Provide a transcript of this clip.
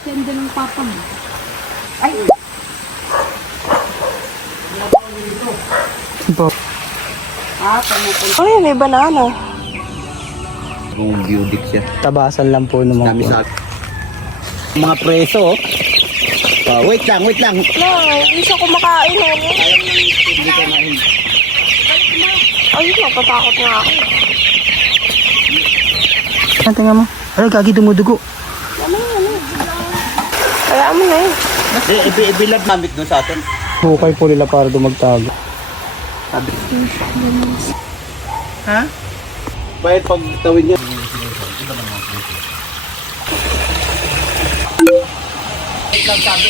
Ganda ng papa mo. Ay! Ito. Ay, may banana. Kung biudik siya. Tabasan lang po naman Kami po. sa mga preso. Wait lang. No, hindi siya kumakain. Hindi ka main. Ay, natatakot nga ako. Ang tingnan mo. Ay, gagi dumudugo. Kaya mo na yun. Ibilad namit doon sa atin. Hukay po nila para dumagtago. Ha? Bakit pag tawid niya? Lang sabi